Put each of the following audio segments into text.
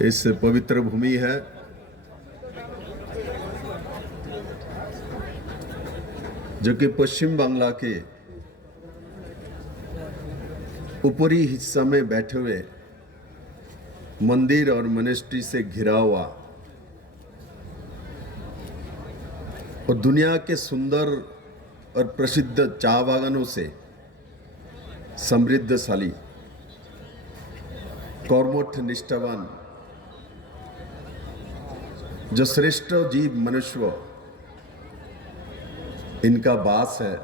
इस पवित्र भूमि है जो कि पश्चिम बांग्ला के ऊपरी हिस्सा में बैठे हुए मंदिर और मॉनेस्ट्री से घिरा हुआ और दुनिया के सुंदर और प्रसिद्ध चाय बागानों से समृद्धशाली कर्मठ निष्ठावान जो श्रेष्ठ जीव मनुष्य इनका वास है,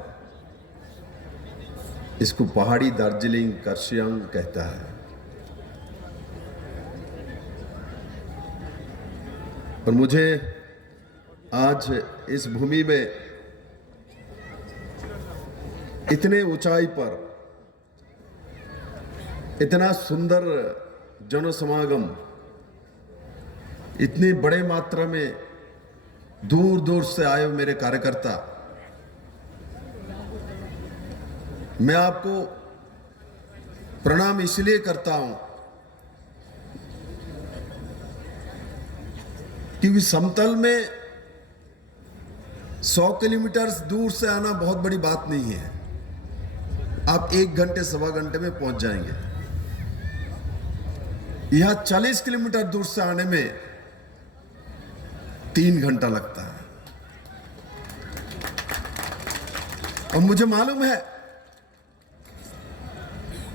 इसको पहाड़ी दार्जिलिंग कर्सियंग कहता है। और मुझे आज इस भूमि में इतने ऊंचाई पर इतना सुंदर जनसमागम, इतनी बड़े मात्रा में दूर दूर से आए हुए मेरे कार्यकर्ता, मैं आपको प्रणाम इसलिए करता हूं क्योंकि समतल में 100 किलोमीटर दूर से आना बहुत बड़ी बात नहीं है। आप 1 घंटे सवा घंटे में पहुंच जाएंगे। यहां 40 किलोमीटर दूर से आने में 3 घंटा लगता है। और मुझे मालूम है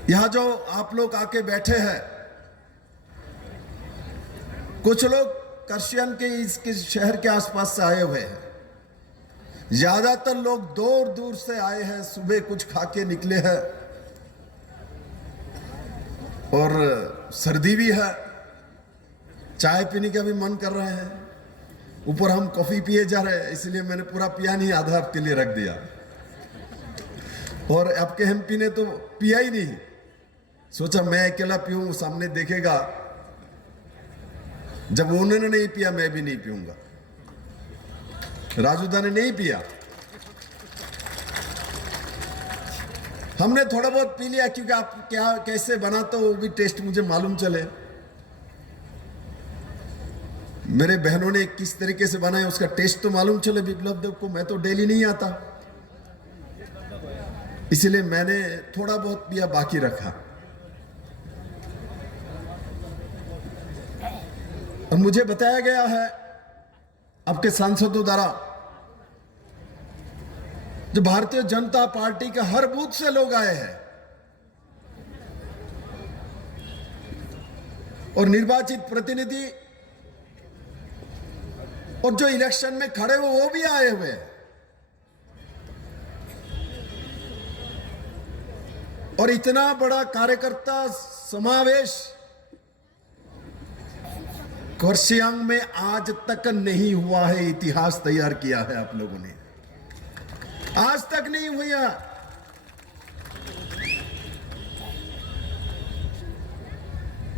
यहां जो आप लोग आके बैठे हैं, कुछ लोग कर्सियंग के इसके शहर के आसपास से आए हुए हैं। ज्यादातर लोग दूर दूर से आए हैं, सुबह कुछ खा के निकले हैं और सर्दी भी है, चाय पीने का भी मन कर रहे हैं। ऊपर हम कॉफी पिए जा रहे हैं, इसलिए मैंने पूरा पिया नहीं, आधा आपके लिए रख दिया। और आपके एमपी ने तो पिया ही नहीं, सोचा मैं अकेला पीऊं, सामने देखेगा। जब उन्होंने नहीं पिया मैं भी नहीं पीऊंगा। राजूदा ने नहीं पिया, हमने थोड़ा बहुत पी लिया क्योंकि आप क्या कैसे बनाते हो वो भी टेस्ट मुझे मालूम चले। मेरे बहनों ने किस तरीके से बनाया उसका टेस्ट तो मालूम चले विप्लव देव को। मैं तो डेली नहीं आता, इसलिए मैंने थोड़ा बहुत पिया, बाकी रखा। और मुझे बताया गया है आपके सांसदों द्वारा, जो भारतीय जनता पार्टी के हर बूथ से लोग आए हैं और निर्वाचित प्रतिनिधि और जो इलेक्शन में खड़े हुए वो भी आए हुए हैं। और इतना बड़ा कार्यकर्ता समावेश कर्सियंग में आज तक नहीं हुआ है। इतिहास तैयार किया है आप लोगों ने, आज तक नहीं हुआ।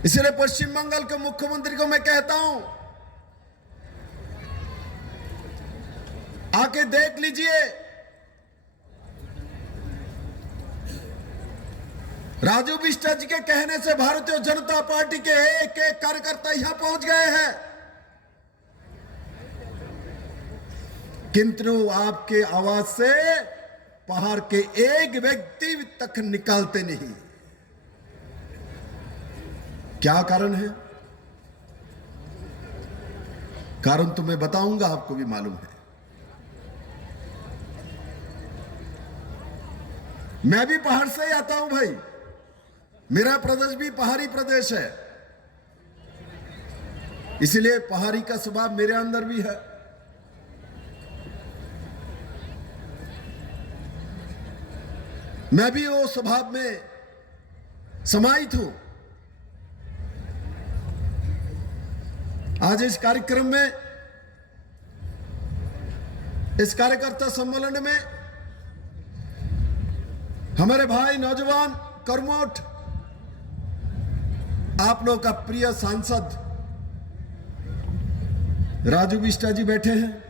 इसलिए पश्चिम बंगाल के मुख्यमंत्री को मैं कहता हूं, आके देख लीजिए, राजू बिष्ट जी के कहने से भारतीय जनता पार्टी के एक एक कार्यकर्ता यहां पहुंच गए हैं, किंतु आपके आवाज से पहाड़ के एक व्यक्ति तक निकालते नहीं। क्या कारण है? कारण तो मैं बताऊंगा, आपको भी मालूम है। मैं भी पहाड़ से ही आता हूं भाई, मेरा प्रदेश भी पहाड़ी प्रदेश है, इसलिए पहाड़ी का स्वभाव मेरे अंदर भी है। मैं भी वो स्वभाव में समाहित हूं। आज इस कार्यक्रम में, इस कार्यकर्ता सम्मेलन में हमारे भाई नौजवान कर्मठ, आप लोग का प्रिय सांसद राजू बिष्ट जी बैठे हैं।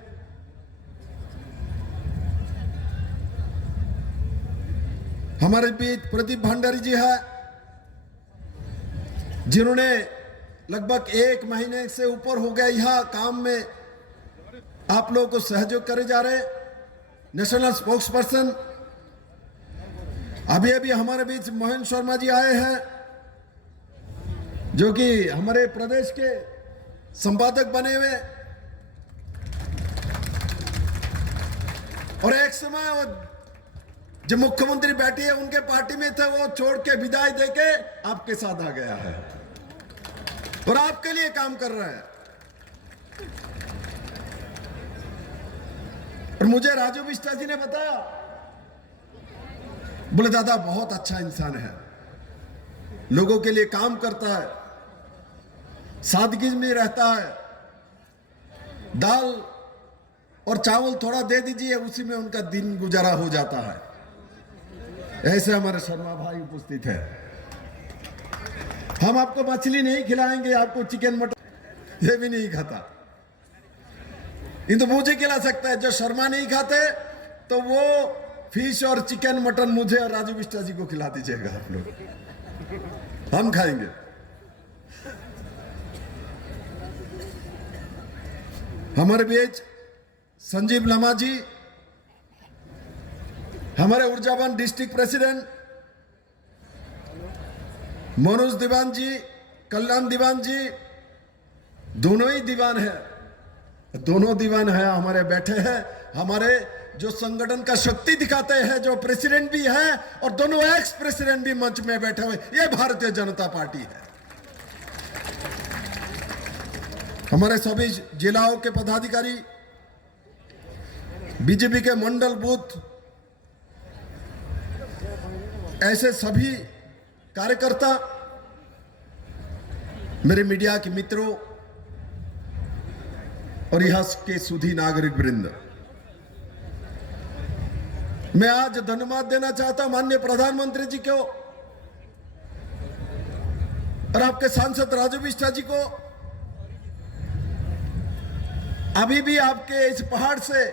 हमारे बीच प्रदीप भंडारी जी है, जिन्होंने लगभग 1 महीने से ऊपर हो गया यह काम में आप लोगों को सहयोग करे जा रहे। नेशनल स्पोक्स पर्सन अभी अभी हमारे बीच मोहन शर्मा जी आए हैं, जो कि हमारे प्रदेश के संपादक बने हुए, और एक समय वो जो मुख्यमंत्री बैठी है उनके पार्टी में थे, वो छोड़ के विदाई देके आपके साथ आ गया है और आपके लिए काम कर रहा है। और मुझे राजू बिष्टा जी ने बताया, बोले दादा बहुत अच्छा इंसान है, लोगों के लिए काम करता है, सादगी में रहता है, दाल और चावल थोड़ा दे दीजिए उसी में उनका दिन गुजारा हो जाता है। ऐसे हमारे शर्मा भाई उपस्थित है। हम आपको मछली नहीं खिलाएंगे, आपको चिकन मटन ये भी नहीं खाता, तो मुझे खिला सकता है। जो शर्मा नहीं खाते तो वो फिश और चिकन मटन मुझे और राजू बिष्टा जी को खिला दीजिएगा आप लोग, हम खाएंगे। हमारे बीच संजीव लम्हा जी, हमारे ऊर्जावान डिस्ट्रिक्ट प्रेसिडेंट, मनोज दीवान जी, कल्याण दीवान जी, दोनों ही दीवान है, दोनों दीवान है हमारे बैठे हैं। हमारे जो संगठन का शक्ति दिखाते हैं, जो प्रेसिडेंट भी है और दोनों एक्स प्रेसिडेंट भी मंच में बैठे हुए, ये भारतीय जनता पार्टी है। हमारे सभी जिलाओं के पदाधिकारी, बीजेपी के मंडल बूथ, ऐसे सभी कार्यकर्ता, मेरे मीडिया के मित्रों और यहां के सुधी नागरिक वृंद, मैं आज धन्यवाद देना चाहता हूं माननीय प्रधानमंत्री जी को और आपके सांसद राजू बिष्टा जी को। अभी भी आपके इस पहाड़ से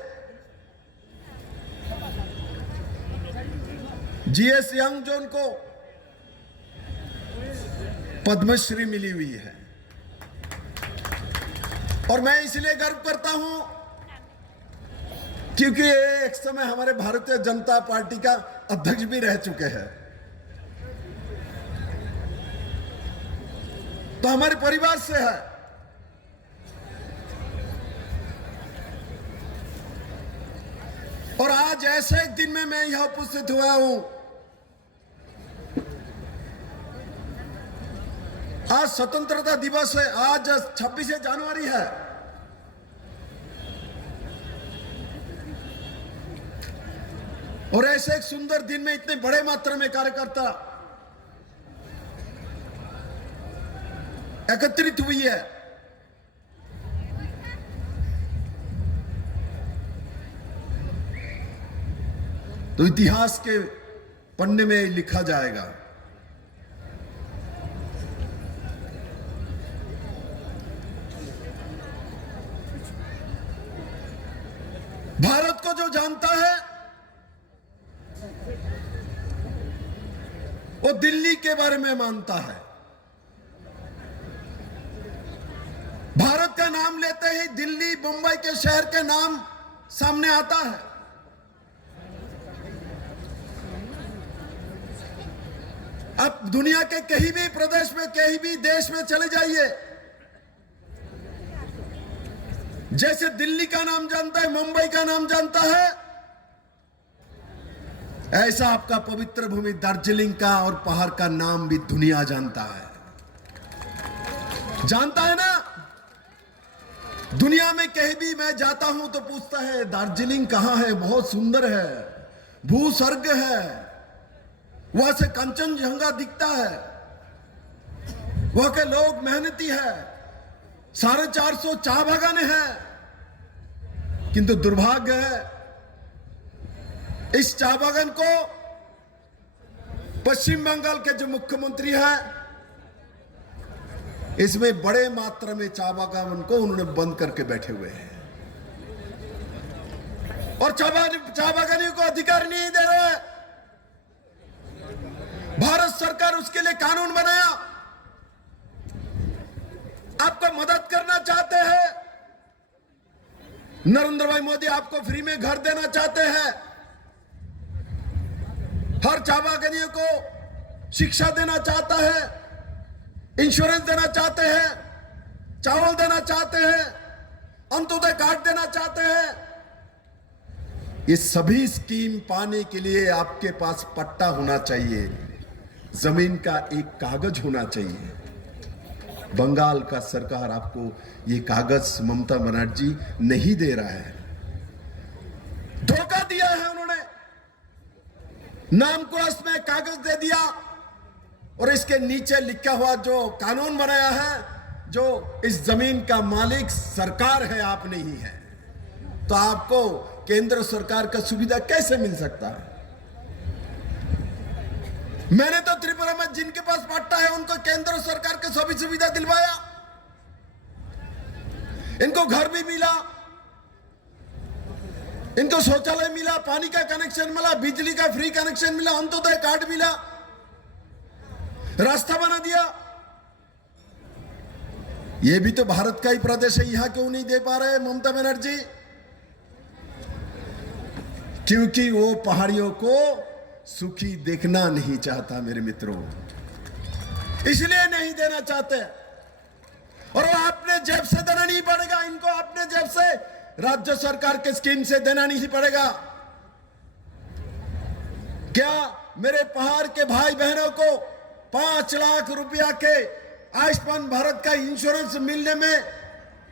जीएस यंग जोन को पद्मश्री मिली हुई है और मैं इसलिए गर्व करता हूं क्योंकि एक समय हमारे भारतीय जनता पार्टी का अध्यक्ष भी रह चुके हैं, तो हमारे परिवार से है। और आज ऐसे एक दिन में मैं यहां उपस्थित हुआ हूं। आज स्वतंत्रता दिवस है, आज 26 जनवरी है। और ऐसे एक सुंदर दिन में इतने बड़े मात्रा में कार्यकर्ता एकत्रित हुई है। तो इतिहास के पन्ने में लिखा जाएगा। भारत को जो जानता है वो दिल्ली के बारे में मानता है। भारत का नाम लेते ही दिल्ली, मुंबई के शहर के नाम सामने आता है। अब दुनिया के कहीं भी प्रदेश में, कहीं भी देश में चले जाइए, जैसे दिल्ली का नाम जानता है, मुंबई का नाम जानता है, ऐसा आपका पवित्र भूमि दार्जिलिंग का और पहाड़ का नाम भी दुनिया जानता है। जानता है ना? दुनिया में कहीं भी मैं जाता हूं तो पूछता है दार्जिलिंग कहां है, बहुत सुंदर है, भूस्वर्ग है, वहां से कंचनजंगा दिखता है, वहां के लोग मेहनती है, 450 चाय बागान है। किंतु दुर्भाग्य है, इस चाय बागान को पश्चिम बंगाल के जो मुख्यमंत्री है, इसमें बड़े मात्रा में चाय बागान को उन्होंने बंद करके बैठे हुए हैं और चाय बागानियों को अधिकार नहीं दे रहे हैं। भारत सरकार उसके लिए कानून बनाया आपको मदद करना चाहते हैं। नरेंद्र भाई मोदी आपको फ्री में घर देना चाहते हैं। हर चावागनियों को शिक्षा देना चाहता है, इंश्योरेंस देना चाहते हैं, चावल देना चाहते हैं, अंत्योदय कार्ड देना चाहते हैं। ये सभी स्कीम पाने के लिए आपके पास पट्टा होना चाहिए, जमीन का एक कागज होना चाहिए। बंगाल का सरकार आपको ये कागज ममता बनर्जी नहीं दे रहा है, धोखा दिया है उन्होंने। नाम को इसमें कागज दे दिया और इसके नीचे लिखा हुआ जो कानून बनाया है, जो इस जमीन का मालिक सरकार है, आप नहीं है, तो आपको केंद्र सरकार का सुविधा कैसे मिल सकता है? मैंने तो त्रिपुरा में जिनके पास पट्टा है उनको केंद्र सरकार के सभी सुविधा दिलवाया। इनको घर भी मिला, इनको शौचालय मिला, पानी का कनेक्शन मिला, बिजली का फ्री कनेक्शन मिला, अंत्योदय कार्ड मिला, रास्ता बना दिया। ये भी तो भारत का ही प्रदेश है, यहां क्यों नहीं दे पा रहे ममता बनर्जी? क्योंकि वो पहाड़ियों को सुखी देखना नहीं चाहता मेरे मित्रों, इसलिए नहीं देना चाहते। और वो अपने जेब से देना नहीं पड़ेगा इनको, अपने जेब से राज्य सरकार के स्कीम से देना नहीं पड़ेगा। क्या मेरे पहाड़ के भाई बहनों को 5 लाख रुपया के आयुष्मान भारत का इंश्योरेंस मिलने में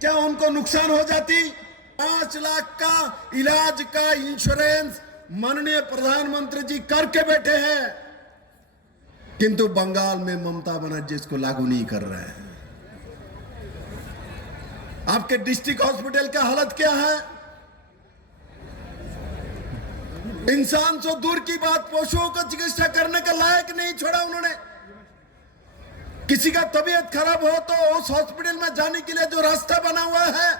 क्या उनको नुकसान हो जाती? 5 लाख का इलाज का इंश्योरेंस माननीय प्रधानमंत्री जी करके बैठे हैं, किंतु बंगाल में ममता बनर्जी इसको लागू नहीं कर रहे हैं। आपके डिस्ट्रिक्ट हॉस्पिटल का हालत क्या है? इंसान से दूर की बात, पशुओं को चिकित्सा करने का लायक नहीं छोड़ा उन्होंने। किसी का तबीयत खराब हो तो उस हॉस्पिटल में जाने के लिए जो रास्ता बना हुआ है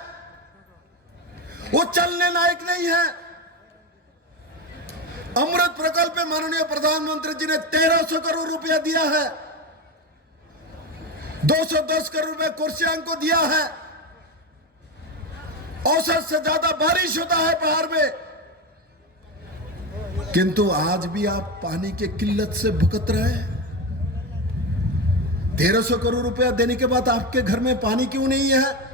वो चलने लायक नहीं है। अमृत प्रकल्प में माननीय प्रधानमंत्री जी ने 1300 करोड़ रुपया दिया है, 210 करोड़ रुपया कुर्सियांग को दिया है। औसत से ज्यादा बारिश होता है पहाड़ में, किंतु आज भी आप पानी के किल्लत से भुगत रहे हैं। 1300 करोड़ रुपया देने के बाद आपके घर में पानी क्यों नहीं है?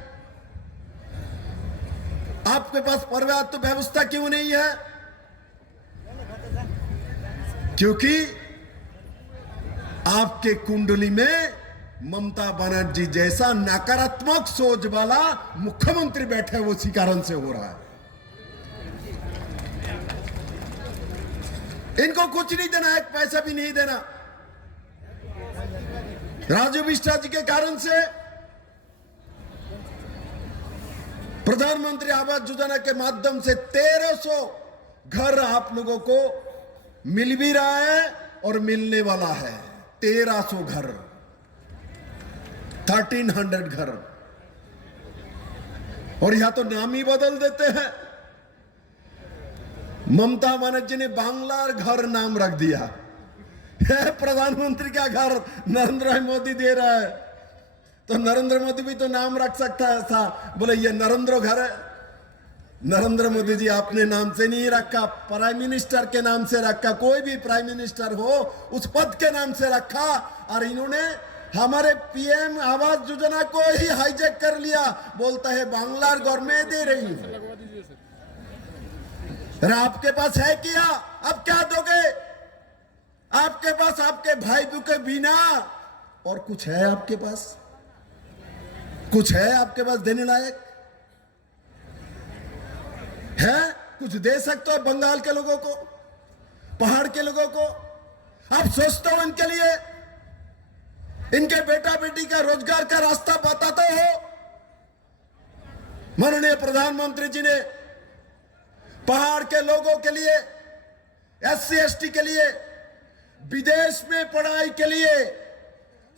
आपके पास पर्याप्त व्यवस्था क्यों नहीं है? क्योंकि आपके कुंडली में ममता बनर्जी जैसा नकारात्मक सोच वाला मुख्यमंत्री बैठे, वो इसी कारण से हो रहा है। इनको कुछ नहीं देना, एक पैसा भी नहीं देना। राजू बिष्टा जी के कारण से प्रधानमंत्री आवास योजना के माध्यम से 1300 घर आप लोगों को मिल भी रहा है और मिलने वाला है। 1300 घर, 1300 घर, और यहां तो नाम ही बदल देते हैं। ममता बनर्जी ने बांग्ला घर नाम रख दिया है। प्रधानमंत्री का घर नरेंद्र मोदी दे रहा है, तो नरेंद्र मोदी भी तो नाम रख सकता है ऐसा, बोले ये नरेंद्र घर है। नरेंद्र मोदी जी अपने नाम से नहीं रखा, प्राइम मिनिस्टर के नाम से रखा। कोई भी प्राइम मिनिस्टर हो उस पद के नाम से रखा, और इन्होंने हमारे पीएम आवास योजना को ही हाईजैक कर लिया। बोलता है बांग्ला घर में दे रही हूं। अरे आपके पास है क्या? अब क्या दोगे? आपके पास आपके भाई के बिना और कुछ है? आपके पास कुछ है? आपके पास देने लायक है? कुछ दे सकते हो बंगाल के लोगों को, पहाड़ के लोगों को? आप सोचते हो इनके लिए, इनके बेटा बेटी का रोजगार का रास्ता बताते हो? माननीय प्रधानमंत्री जी ने पहाड़ के लोगों के लिए, SC ST के लिए विदेश में पढ़ाई के लिए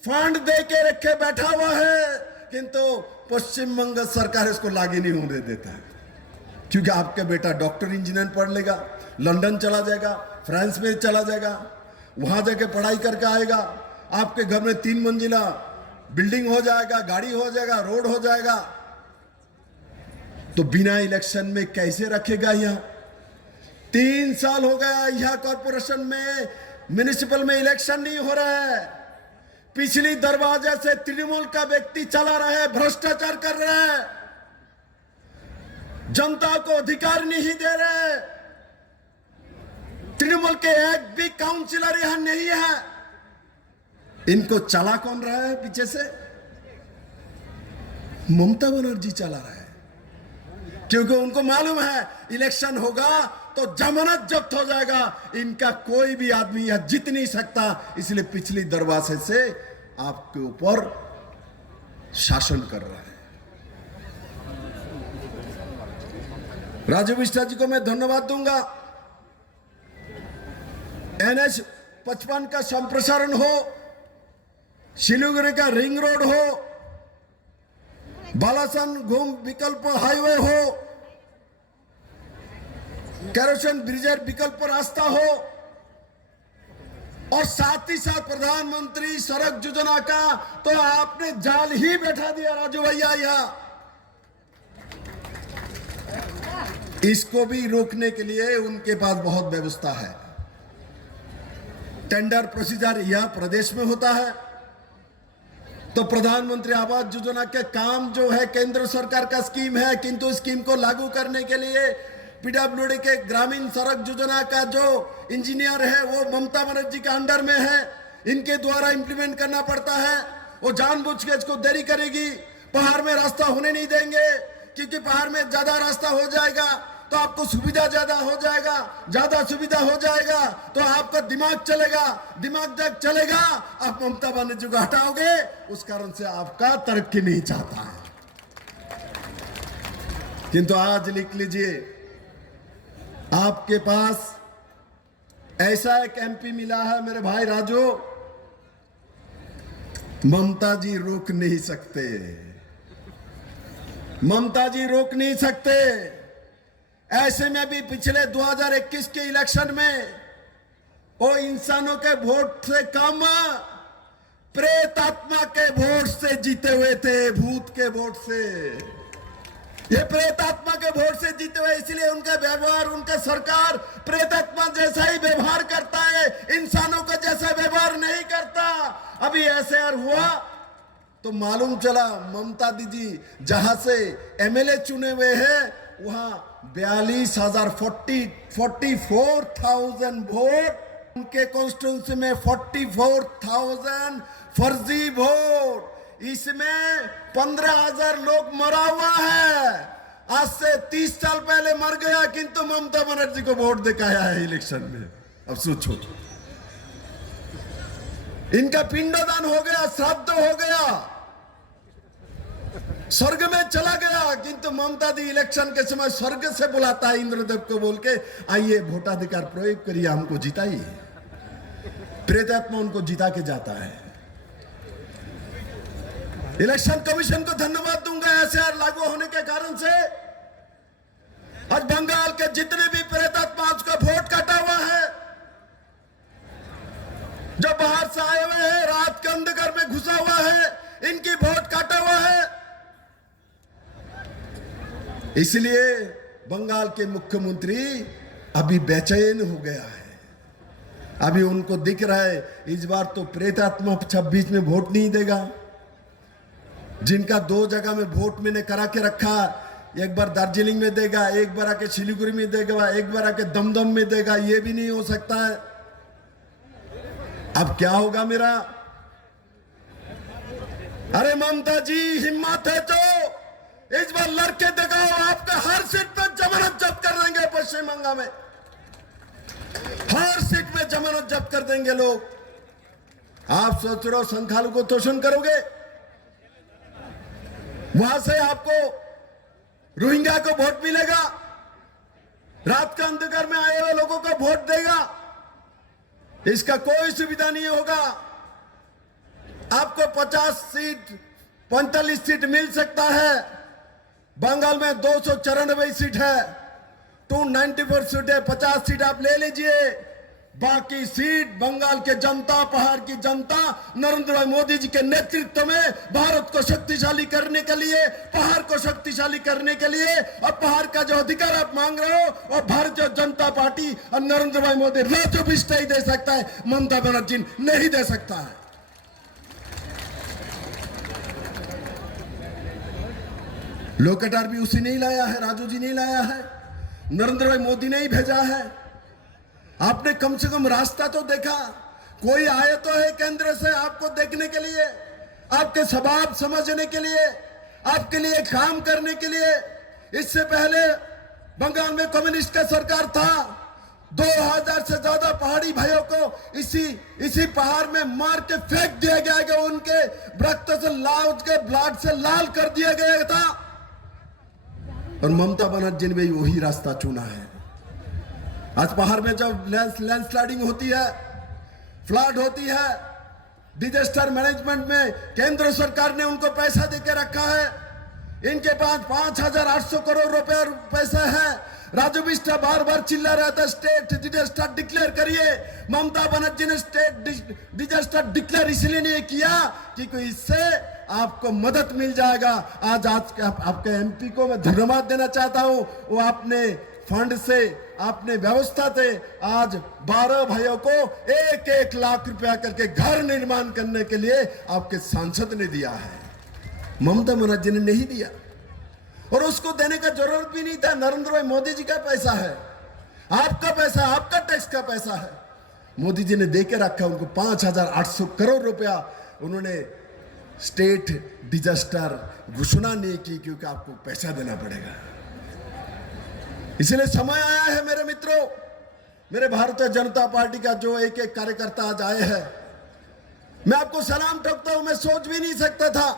फंड दे के रखे बैठा हुआ है, किंतु पश्चिम बंगाल सरकार इसको लागू नहीं होने देता है। क्योंकि आपका बेटा डॉक्टर इंजीनियर पढ़ लेगा, लंदन चला जाएगा, फ्रांस में चला जाएगा, वहां जाके पढ़ाई करके आएगा, आपके घर में 3 मंजिला बिल्डिंग हो जाएगा, गाड़ी हो जाएगा, रोड हो जाएगा। तो बिना इलेक्शन में कैसे रखेगा? यहां 3 साल हो गया, यह कॉर्पोरेशन में म्युनिसिपल में इलेक्शन नहीं हो रहा है। पिछली दरवाजे से तृणमूल का व्यक्ति चला रहा है, भ्रष्टाचार कर रहा है, जनता को अधिकार नहीं दे रहे। तृणमूल के एक भी काउंसिलर यहां नहीं है। इनको चला कौन रहा है? पीछे से ममता बनर्जी चला रहा है, क्योंकि उनको मालूम है इलेक्शन होगा तो जमानत जब्त हो जाएगा, इनका कोई भी आदमी यहां जीत नहीं सकता। इसलिए पिछली दरवाजे से आपके ऊपर शासन कर रहा है। राजू बिष्टा जी को मैं धन्यवाद दूंगा। NH 55 का संप्रसारण हो, सिलीगुड़ी का रिंग रोड हो, बालासन घूम विकल्प हाईवे हो, कैरोसन ब्रिजेर विकल्प रास्ता हो, और साथ ही साथ प्रधानमंत्री सड़क योजना का तो आपने जाल ही बैठा दिया राजू भैया। यहां इसको भी रोकने के लिए उनके पास बहुत व्यवस्था है। टेंडर प्रोसीजर यह प्रदेश में होता है, तो प्रधानमंत्री आवास योजना के काम जो है केंद्र सरकार का स्कीम है, किंतु स्कीम को लागू करने के लिए PWD के ग्रामीण सड़क योजना का जो इंजीनियर है वो ममता बनर्जी के अंडर में है, इनके द्वारा इंप्लीमेंट करना पड़ता है। वो जानबूझ के इसको देरी करेगी, पहाड़ में रास्ता होने नहीं देंगे, क्योंकि पहाड़ में ज्यादा रास्ता हो जाएगा तो आपको सुविधा ज्यादा हो जाएगा, ज्यादा सुविधा हो जाएगा तो आपका दिमाग चलेगा, दिमाग जब चलेगा आप ममता बनर्जी को हटाओगे, उस कारण से आपका तरक्की नहीं चाहता है। किंतु आज लिख लीजिए, आपके पास ऐसा एक MP मिला है मेरे भाई राजू, ममता जी रोक नहीं सकते, ममता जी रोक नहीं सकते। ऐसे में भी पिछले 2021 के इलेक्शन में वो इंसानों के वोट से कम प्रेत आत्मा के वोट से जीते हुए थे, भूत के वोट से। ये प्रेत आत्मा के वोट से जीते हुए, इसलिए उनका व्यवहार, उनका सरकार प्रेत आत्मा जैसा ही व्यवहार करता है, इंसानों का जैसा व्यवहार नहीं करता। अभी SIR हुआ तो मालूम चला ममता दीदी जहां से MLA चुने हुए हैं वहां 44,000 वोट, उनके कॉन्स्टिट्यूंसी में 44,000 फर्जी वोट, इसमें 15,000 लोग मरा हुआ है। आज से 30 साल पहले मर गया, किंतु ममता बनर्जी को वोट दिखाया है इलेक्शन में। अब सोचो, इनका पिंडदान हो गया, श्राद्ध हो गया, स्वर्ग में चला गया, किंतु ममता दी इलेक्शन के समय स्वर्ग से बुलाता है इंद्रदेव को, बोल के आइए वोटाधिकार प्रयोग करिए, हमको जिताइए। प्रेतात्मा उनको जिता के जाता है। इलेक्शन कमीशन को धन्यवाद दूंगा, SIR लागू होने के कारण से आज बंगाल के जितने भी प्रेतात्मा का वोट काटा हुआ है, जो बाहर से आए हुए हैं, रात के अंधकार में घुसा हुआ है, इनकी वोट काटा हुआ है। इसलिए बंगाल के मुख्यमंत्री अभी बेचैन हो गया है। अभी उनको दिख रहा है इस बार तो प्रेतात्मा 26 में वोट नहीं देगा। जिनका 2 जगह में वोट मैंने करा के रखा, एक बार दार्जिलिंग में देगा, एक बार आके सिलीगुड़ी में देगा, एक बार आके दमदम में देगा, ये भी नहीं हो सकता है। अब क्या होगा मेरा? अरे ममता जी हिम्मत है तो इस बार लड़के दिखाओ, आपका हर सीट पर जमानत जब्त कर देंगे। पश्चिम बंगाल में हर सीट में जमानत जब्त कर देंगे लोग। आप सोच रहे हो संख्यालघु को तोषण करोगे, वहां से आपको रोहिंग्या को वोट मिलेगा, रात का अंधकार में आए हुए लोगों को वोट देगा, इसका कोई सुविधा नहीं होगा। आपको 50 सीट 45 सीट मिल सकता है, बंगाल में 294 सीट है, 294 सीट है, 50 सीट आप ले लीजिए, बाकी सीट बंगाल के जनता, पहाड़ की जनता नरेंद्र भाई मोदी जी के नेतृत्व में भारत को शक्तिशाली करने के लिए, पहाड़ को शक्तिशाली करने के लिए और पहाड़ का जो अधिकार आप मांग रहे हो और भारतीय जनता पार्टी और नरेंद्र भाई मोदी राज्याभिषेक ही दे सकता है, ममता बनर्जी नहीं दे सकता है। लोकेटार भी उसी नहीं लाया है, राजू जी नहीं लाया है, नरेंद्र भाई मोदी ने ही भेजा है। आपने कम से कम रास्ता तो देखा, कोई आए तो है केंद्र से आपको देखने के लिए, आपके स्वभाव समझने के लिए, आपके लिए काम करने के लिए। इससे पहले बंगाल में कम्युनिस्ट का सरकार था, 2000 से ज्यादा पहाड़ी भाइयों को इसी पहाड़ में मार के फेंक दिया गया कि उनके रक्त से लाल के ब्लड से लाल कर दिया गया था। और ममता बनर्जी ने भी वही रास्ता चुना है। आज पहाड़ में जब लैंडस्लाइडिंग होती है, फ्लड होती है, डिजास्टर मैनेजमेंट में केंद्र सरकार ने उनको पैसा देके रखा है। इनके पास 5,800 करोड़ रुपए पैसा है। राजू बिष्ट बार बार चिल्ला रहा था स्टेट डिजास्टर डिक्लेयर करिए। ममता बनर्जी ने स्टेट डिजास्टर डिक्लेयर इसलिए नहीं किया क्योंकि इससे आपको मदद मिल जाएगा। आज आपके एमपी को मैं धन्यवाद देना चाहता हूं, वो आपने फंड से, आपने व्यवस्था से आज 12 भाइयों को 1-1 लाख रुपया करके घर निर्माण करने के लिए आपके सांसद ने दिया है, ममता बनर्जी ने नहीं दिया। और उसको देने का जरूरत भी नहीं था। नरेंद्र भाई मोदी जी का पैसा है, आपका पैसा, आपका टैक्स का पैसा है। मोदी जी ने देके रखा उनको 5,800 करोड़ रुपया। उन्होंने स्टेट डिजास्टर घोषणा नहीं की क्योंकि आपको पैसा देना पड़ेगा। इसलिए समय आया है मेरे मित्रों, मेरे भारतीय जनता पार्टी का जो एक एक कार्यकर्ता आज आए हैं, मैं आपको सलाम ठोकता हूं। मैं सोच भी नहीं सकता था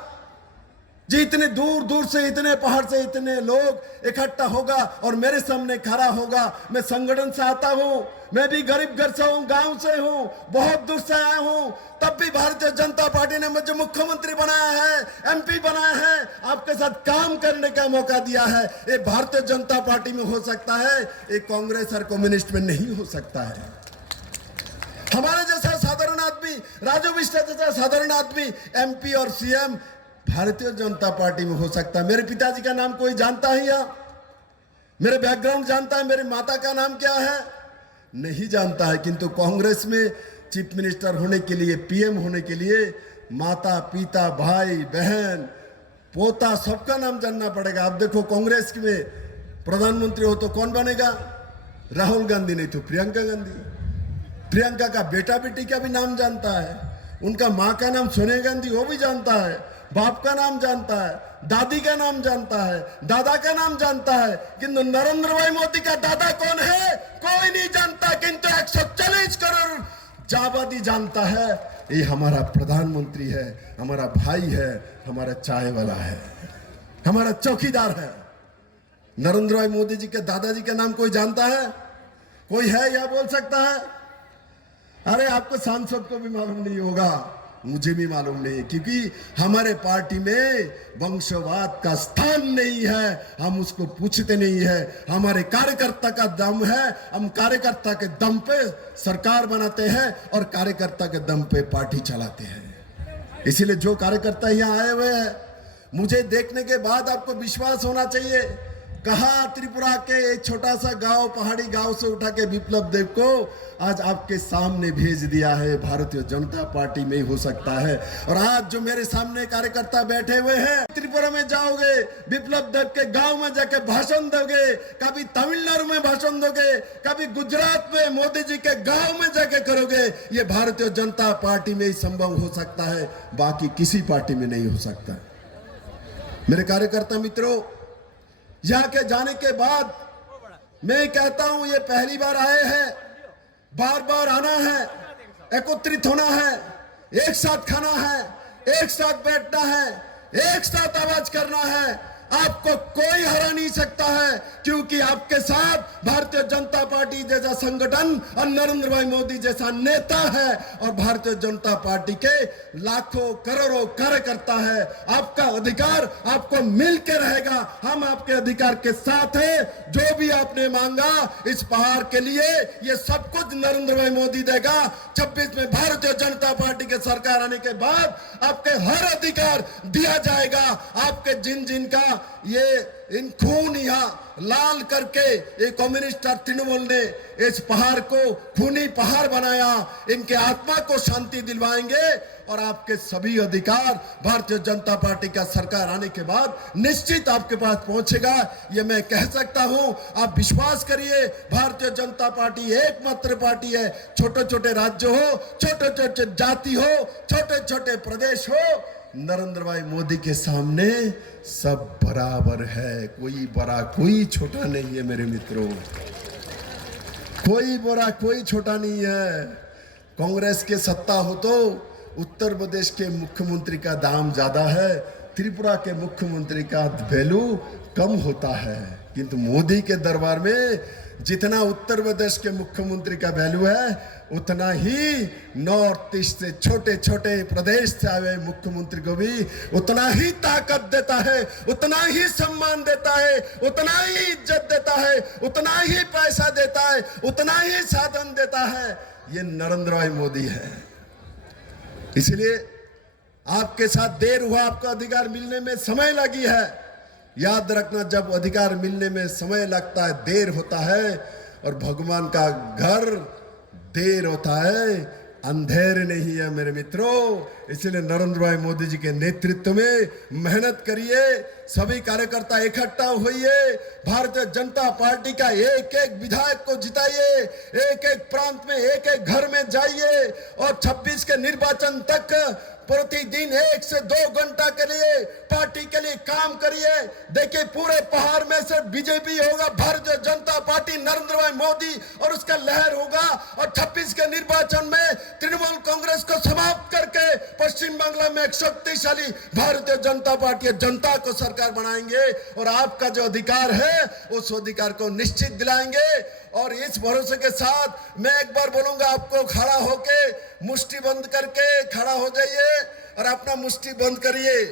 जी इतने दूर दूर से, इतने पहाड़ से इतने लोग इकट्ठा होगा और मेरे सामने खड़ा होगा। मैं संगठन से आता हूं, मैं भी गरीब घर से हूं, गांव से हूं, बहुत दूर से आया हूं, तब भी भारतीय जनता पार्टी ने मुझे मुख्यमंत्री बनाया है, एमपी बनाया है, आपके साथ काम करने का मौका दिया है। ये भारतीय जनता पार्टी में हो सकता है, ये कांग्रेस और कम्युनिस्ट में नहीं हो सकता है। हमारे जैसा साधारण आदमी, राजू बिष्ट जैसा साधारण आदमी एमपी और सीएम भारतीय जनता पार्टी में हो सकता है। मेरे पिताजी का नाम कोई जानता है या मेरे बैकग्राउंड जानता है? मेरी माता का नाम क्या है? नहीं जानता है। किंतु कांग्रेस में चीफ मिनिस्टर होने के लिए, पीएम होने के लिए माता, पिता, भाई, बहन, पोता सबका नाम जानना पड़ेगा। आप देखो कांग्रेस में प्रधानमंत्री हो तो कौन बनेगा? राहुल गांधी, नहीं तो प्रियंका गांधी। प्रियंका का बेटा बेटी का भी नाम जानता है, उनका माँ का नाम सोनिया गांधी, वो भी जानता है, बाप का नाम जानता है, दादी का नाम जानता है, दादा का नाम जानता है। किंतु नरेंद्र भाई मोदी का दादा कौन है कोई नहीं जानता, किंतु 140 करोड़ आबादी जानता है। ये हमारा प्रधानमंत्री है, हमारा भाई है, हमारा चाय वाला है, हमारा चौकीदार है। नरेंद्र भाई मोदी जी के दादाजी का नाम कोई जानता है? कोई है या बोल सकता है? अरे आपको सांसद को भी मालूम नहीं होगा, मुझे भी मालूम नहीं, क्योंकि हमारे पार्टी में वंशवाद का स्थान नहीं है। हम उसको पूछते नहीं है। हमारे कार्यकर्ता का दम है, हम कार्यकर्ता के दम पे सरकार बनाते हैं और कार्यकर्ता के दम पे पार्टी चलाते हैं। इसीलिए जो कार्यकर्ता यहाँ आए हुए हैं, मुझे देखने के बाद आपको विश्वास होना चाहिए। कहा त्रिपुरा के एक छोटा सा गांव, पहाड़ी गांव से उठा के विप्लव देव को आज आपके सामने भेज दिया है। भारतीय जनता पार्टी में ही हो सकता है। और आज जो मेरे सामने कार्यकर्ता बैठे हुए हैं, त्रिपुरा में जाओगे, विप्लव देव के गांव में जाके भाषण दोगे, कभी तमिलनाडु में भाषण दोगे, कभी गुजरात में मोदी जी के गांव में जाके करोगे। ये भारतीय जनता पार्टी में ही संभव हो सकता है, बाकी किसी पार्टी में नहीं हो सकता। मेरे कार्यकर्ता मित्रों, यहाँ के जाने के बाद मैं कहता हूं, ये पहली बार आए हैं, बार बार आना है, एकत्रित होना है, एक साथ खाना है, एक साथ बैठना है, एक साथ आवाज करना है। आपको कोई हरा नहीं सकता है, क्योंकि आपके साथ भारतीय जनता पार्टी जैसा संगठन और नरेंद्र भाई मोदी जैसा नेता है और भारतीय जनता पार्टी के लाखों करोड़ों कार्यकर्ता है। आपका अधिकार आपको मिलकर रहेगा। हम आपके अधिकार के साथ हैं। जो भी आपने मांगा इस पहाड़ के लिए, ये सब कुछ नरेंद्र भाई मोदी देगा। 26 में भारतीय जनता पार्टी के सरकार आने के बाद आपके हर अधिकार दिया जाएगा। आपके जिन जिन का ये इन खून यहाँ लाल करके ये कम्युनिस्ट और तृणमूल ने इस पहाड़ को खूनी पहाड़ बनाया, इनके आत्मा को शांति दिलवाएंगे और आपके सभी अधिकार भारतीय जनता पार्टी का सरकार आने के बाद निश्चित आपके पास पहुंचेगा। ये मैं कह सकता हूं। आप विश्वास करिए, भारतीय जनता पार्टी एकमात्र पार्टी है। छोटे छोटे राज्य हो, छोटे छोटे जाति हो, छोटे छोटे प्रदेश हो, नरेंद्र भाई मोदी के सामने सब बराबर है। कोई बड़ा कोई छोटा नहीं है मेरे मित्रों, कोई बड़ा कोई छोटा नहीं है। कांग्रेस के सत्ता हो तो उत्तर प्रदेश के मुख्यमंत्री का दाम ज्यादा है, त्रिपुरा के मुख्यमंत्री का वैल्यू कम होता है, किंतु मोदी के दरबार में जितना उत्तर प्रदेश के मुख्यमंत्री का वैल्यू है उतना ही नॉर्थ ईस्ट से छोटे छोटे प्रदेश से आए मुख्यमंत्री को भी उतना ही ताकत देता है, उतना ही सम्मान देता है, उतना ही इज्जत देता है, उतना ही पैसा देता है, उतना ही साधन देता है। ये नरेंद्र भाई मोदी है। इसलिए आपके साथ देर हुआ, आपको अधिकार मिलने में समय लगी है। याद रखना, जब अधिकार मिलने में समय लगता है, देर होता है, और भगवान का घर देर होता है, अंधेर नहीं है मेरे मित्रों। इसलिए नरेंद्र भाई मोदी जी के नेतृत्व में मेहनत करिए, सभी कार्यकर्ता इकट्ठा होइए, भारतीय जनता पार्टी का एक एक विधायक को जिताइए, एक एक प्रांत में एक एक घर में जाइए और 26 के निर्वाचन तक प्रतिदिन 1 से 2 घंटा के लिए पार्टी के लिए काम करिए। देखिए, पूरे पहाड़ में से बीजेपी होगा, भारतीय जनता पार्टी, नरेंद्र भाई मोदी और उसका लहर होगा। और 26 के निर्वाचन में तृणमूल कांग्रेस को समाप्त करके पश्चिम बांग्ला में एक शक्तिशाली भारतीय जनता पार्टी जनता को सरकार बनाएंगे और आपका जो अधिकार है उस अधिकार को निश्चित दिलाएंगे। और इस भरोसे के साथ मैं एक बार बोलूंगा, आपको खड़ा होके मुट्ठी बंद करके खड़ा हो जाइए और अपना मुट्ठी बंद करिए,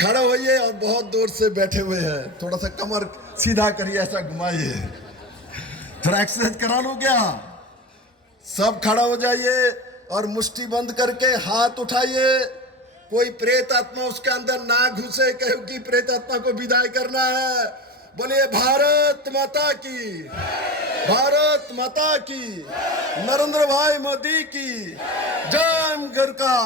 खड़ा होइए। और बहुत दूर से बैठे हुए हैं, थोड़ा सा कमर सीधा करिए, ऐसा घुमाइए, थोड़ा एक्सरसाइज करा लो क्या। सब खड़ा हो जाइए और मुट्ठी बंद करके हाथ उठाइए। कोई प्रेत आत्मा उसके अंदर ना घुसे, क्योंकि प्रेत आत्मा को विदाई करना है। बोलिए भारत माता की, भारत माता की, नरेंद्र भाई मोदी की जय। गरका